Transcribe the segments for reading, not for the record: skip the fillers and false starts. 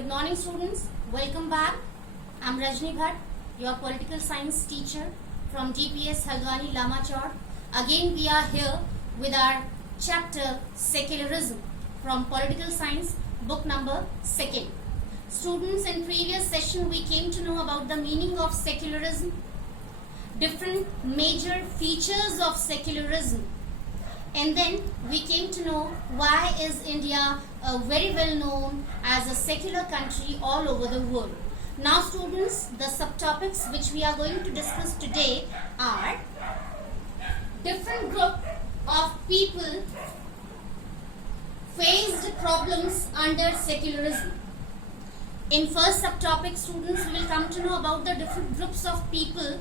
Good morning, students. Welcome back. I'm Rajni Bhatt, your political science teacher from DPS Haldwani Lamachor. Again, we are here with our chapter Secularism from Political Science, book number 2nd. Students, in previous session we came to know about the meaning of secularism, different major features of secularism, and then we came to know why is India very well known as a secular country all over the world. Now students, the subtopics which we are going to discuss today are different group of people faced problems under secularism. In first subtopic, students, we will come to know about the different groups of people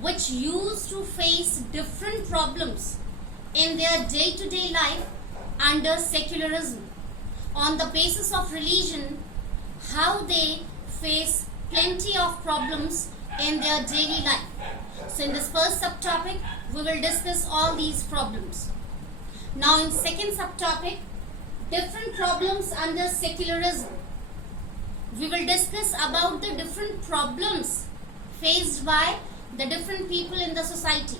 which used to face different problems in their day-to-day life under secularism. On the basis of religion, how they face plenty of problems in their daily life. So in this first subtopic, we will discuss all these problems. Now in second subtopic, different problems under secularism. We will discuss about the different problems faced by the different people in the society.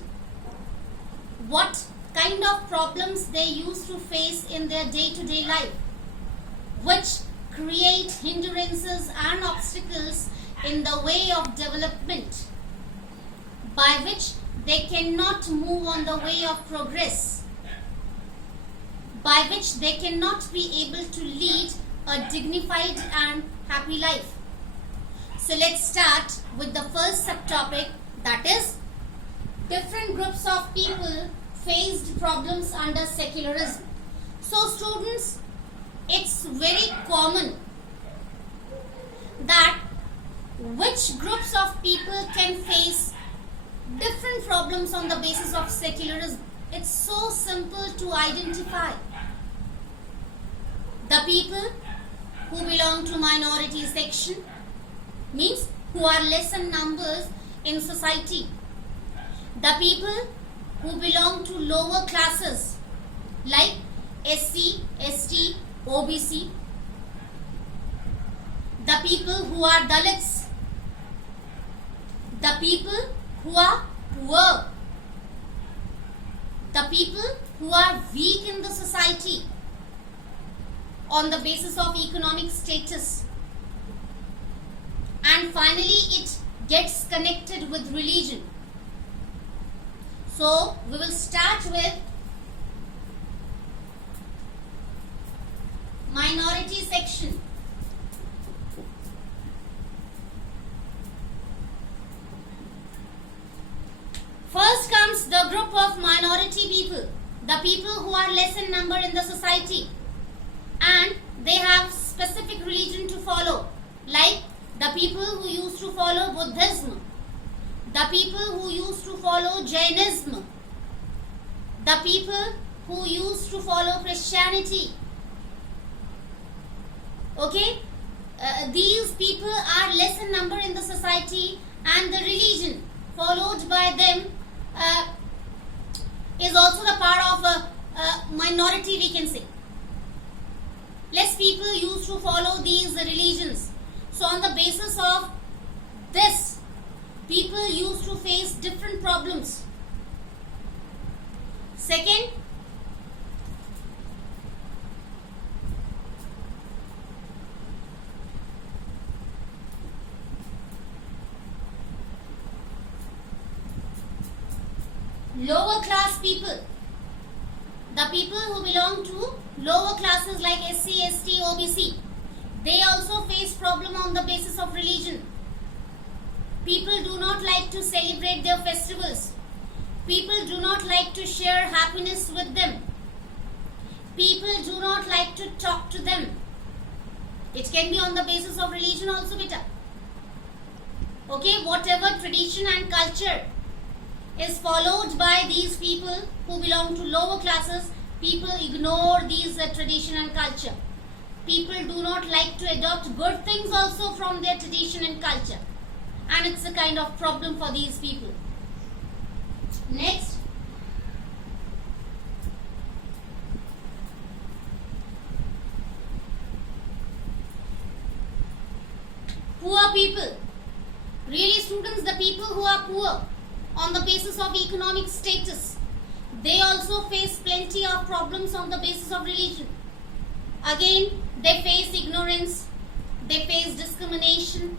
What kind of problems they used to face in their day-to-day life, which create hindrances and obstacles in the way of development, by which they cannot move on the way of progress, by which they cannot be able to lead a dignified and happy life. So let's start with the first subtopic, that is different groups of people faced problems under secularism. So students, it's very common that which groups of people can face different problems on the basis of secularism. It's so simple to identify. The people who belong to minority section, means who are less in numbers in society. The people who belong to lower classes like SC, ST, OBC. The people who are Dalits. The people who are poor. The people who are weak in the society on the basis of economic status. And finally, it gets connected with religion. So, we will start with minority section. First comes the group of minority people, the people who are less in number in the society and they have specific religion to follow, like the people who used to follow Buddhism, the people who used to follow Jainism, the people who used to follow Christianity. Okay, these people are less in number in the society and the religion followed by them is also the part of a minority, we can say. Less people used to follow these religions. So on the basis of this, people used to face different problems. Second, lower class people. The people who belong to lower classes like SC, ST, OBC, they also face problem on the basis of religion. People do not like to celebrate their festivals. People do not like to share happiness with them. People do not like to talk to them. It can be on the basis of religion also, beta. Okay, whatever tradition and culture is followed by these people who belong to lower classes, people ignore these tradition and culture. People do not like to adopt good things also from their tradition and culture. And it's a kind of problem for these people. Next, Poor people. Really students, the people who are poor on the basis of economic status, they also face plenty of problems on the basis of religion. Again, they face ignorance, they face discrimination.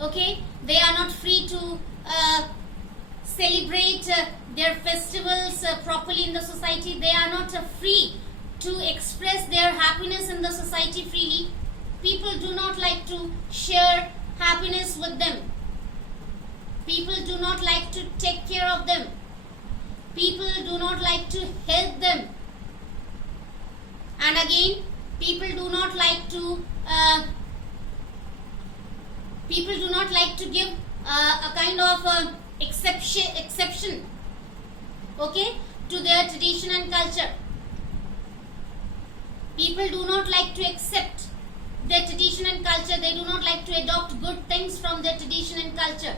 Okay, they are not free to celebrate their festivals properly in the society. They are not free to express their happiness in the society freely. People do not like to share happiness with them. People do not like to take care of them. People do not like to help them. And again, people do not like to give a kind of exception, okay, to their tradition and culture. People do not like to accept their tradition and culture. They do not like to adopt good things from their tradition and culture.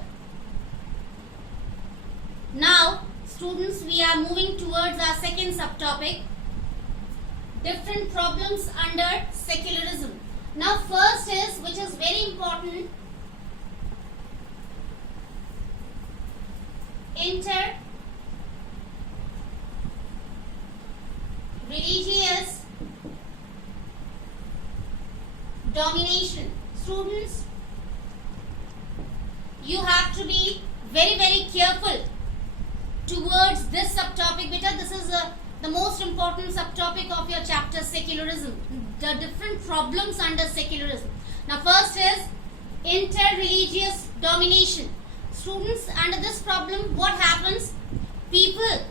Now, students, we are moving towards our second subtopic, different problems under secularism. Now, first is, which is very important, inter-religious domination. Students, you have to be very, very careful towards this subtopic, because this is the most important subtopic of your chapter, secularism, the different problems under secularism. Now, first is inter-religious domination. Students, under this problem, what happens? People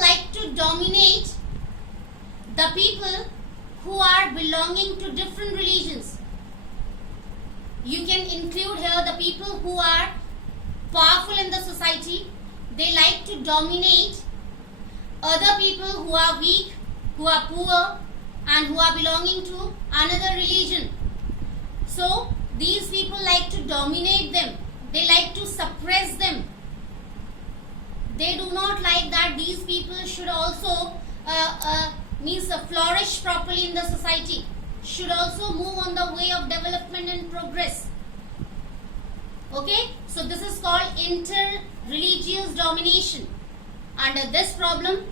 like to dominate the people who are belonging to different religions. You can include here the people who are powerful in the society. They like to dominate other people who are weak, who are poor, and who are belonging to another religion. So, these people like to dominate them. They like to suppress them. They do not like that these people should also flourish properly in the society, should also move on the way of development and progress. Okay, so this is called inter-religious domination. Under this problem,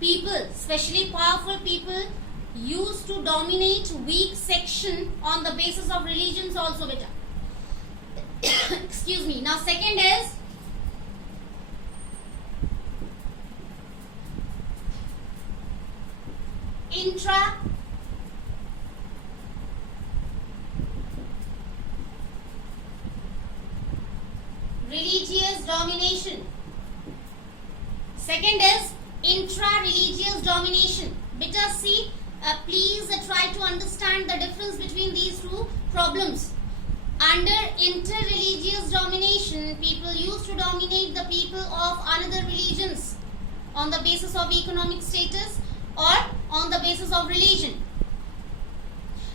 people, especially powerful people, used to dominate weak section on the basis of religions also, beta. Excuse me. Now, second is intra-religious domination. Second is intra-religious domination. Beta, see, please try to understand the difference between these two problems. Under inter-religious domination, people used to dominate the people of another religions on the basis of economic status or on the basis of religion.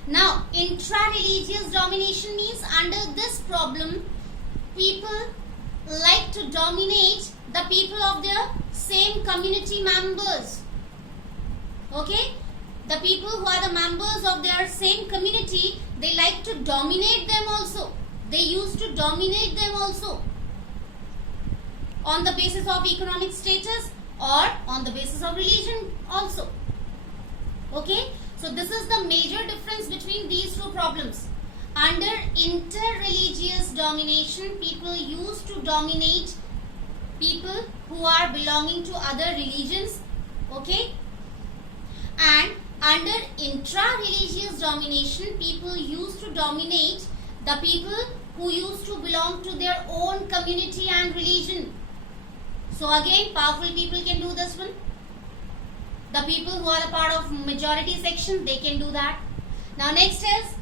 Now, intra-religious domination means under this problem, people like to dominate the people of their same community members. Okay? The people who are the members of their same community, they like to dominate them also. They used to dominate them also on the basis of economic status or on the basis of religion also. Okay? So this is the major difference between these two problems. Under inter-religious domination, people used to dominate people who are belonging to other religions. Okay? And under intra-religious domination, people used to dominate the people who used to belong to their own community and religion. So again, powerful people can do this one. The people who are the part of majority section, they can do that. Now next is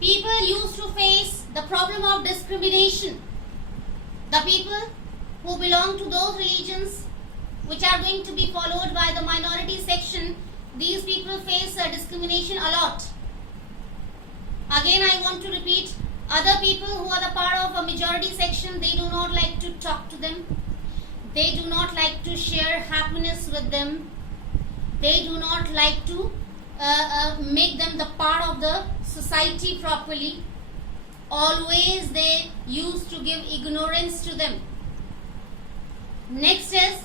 people used to face the problem of discrimination. The people who belong to those religions which are going to be followed by the minority section, these people face discrimination a lot. Again, I want to repeat, Other people who are the part of a majority section, they do not like to talk to them. They do not like to share happiness with them. They do not like to make them the part of the society properly. Always they used to give ignorance to them. Next is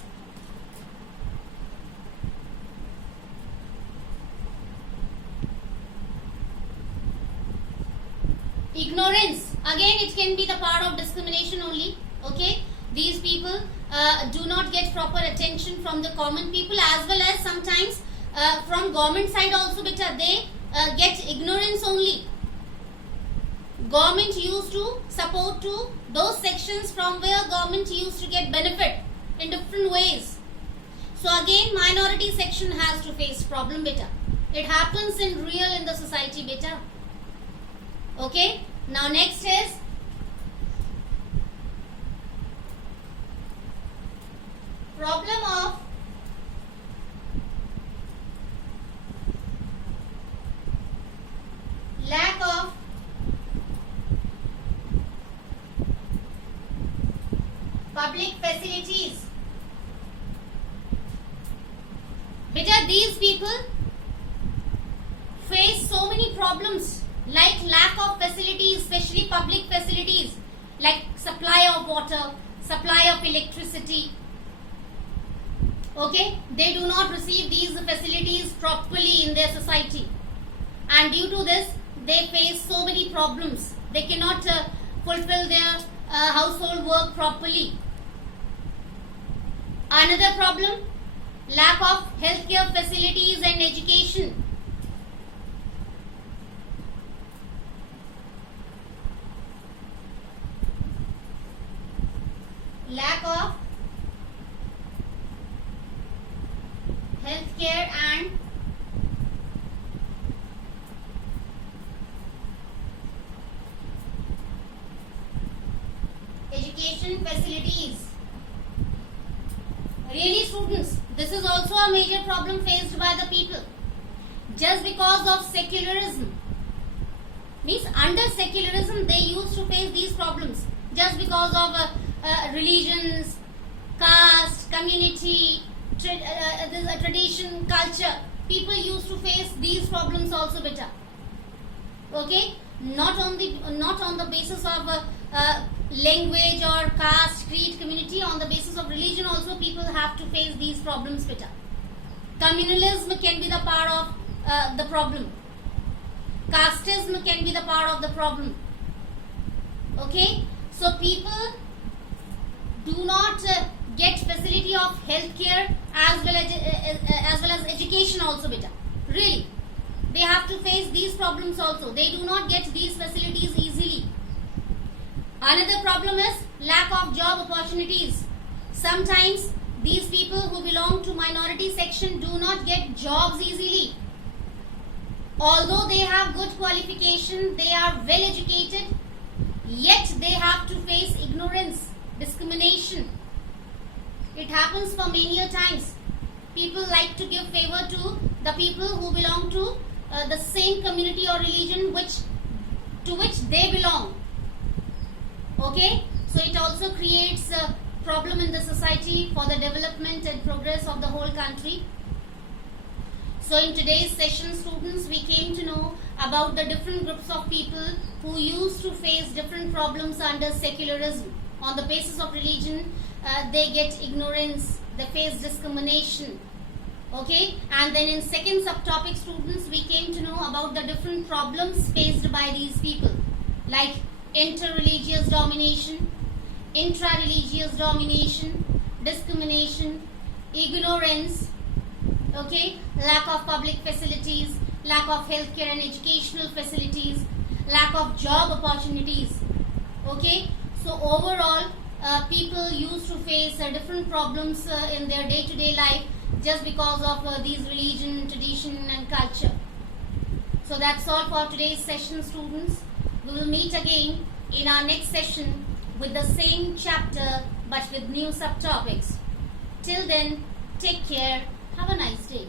ignorance. Again, it can be the part of discrimination only. Okay, these people do not get proper attention from the common people, as well as sometimes from government side also. Beta, they get ignorance only. Government used to support to those sections from where government used to get benefit in different ways. So again, minority section has to face problem, beta. It happens in real in the society, beta. Okay. Now next is problem of lack of public facilities. Beta, these people face so many problems like lack of facilities, especially public facilities like supply of water, supply of electricity. Okay, they do not receive these facilities properly in their society, and due to this they face so many problems. They cannot fulfill their household work properly. Another problem, lack of healthcare facilities and education. Lack of healthcare and education facilities. Really, students, this is also a major problem faced by the people. Just because of secularism, means under secularism they used to face these problems. Just because of religions, caste, community, tradition, culture, people used to face these problems also, beta. Okay, not on the basis of language or caste, creed, community. On the basis of religion also people have to face these problems, beta. Communalism can be the part of the problem. Casteism can be the part of the problem. Okay, so people do not get facility of healthcare as well as education also, beta. Really, they have to face these problems also. They do not get these facilities easily. Another problem is lack of job opportunities. Sometimes these people who belong to minority section do not get jobs easily. Although they have good qualification, they are well educated, yet they have to face ignorance, discrimination. It happens for many a times. People like to give favor to the people who belong to the same community or religion to which they belong. Okay, so it also creates a problem in the society for the development and progress of the whole country. So in today's session, students, we came to know about the different groups of people who used to face different problems under secularism. On the basis of religion, they get ignorance, they face discrimination. Okay, and then in second subtopic, students, we came to know about the different problems faced by these people, like inter-religious domination, intra-religious domination, discrimination, ignorance, okay, lack of public facilities, lack of healthcare and educational facilities, lack of job opportunities. Okay, so overall people used to face different problems in their day-to-day life just because of these religion, tradition and culture. So that's all for today's session, students. We will meet again in our next session with the same chapter but with new subtopics. Till then, take care. Have a nice day.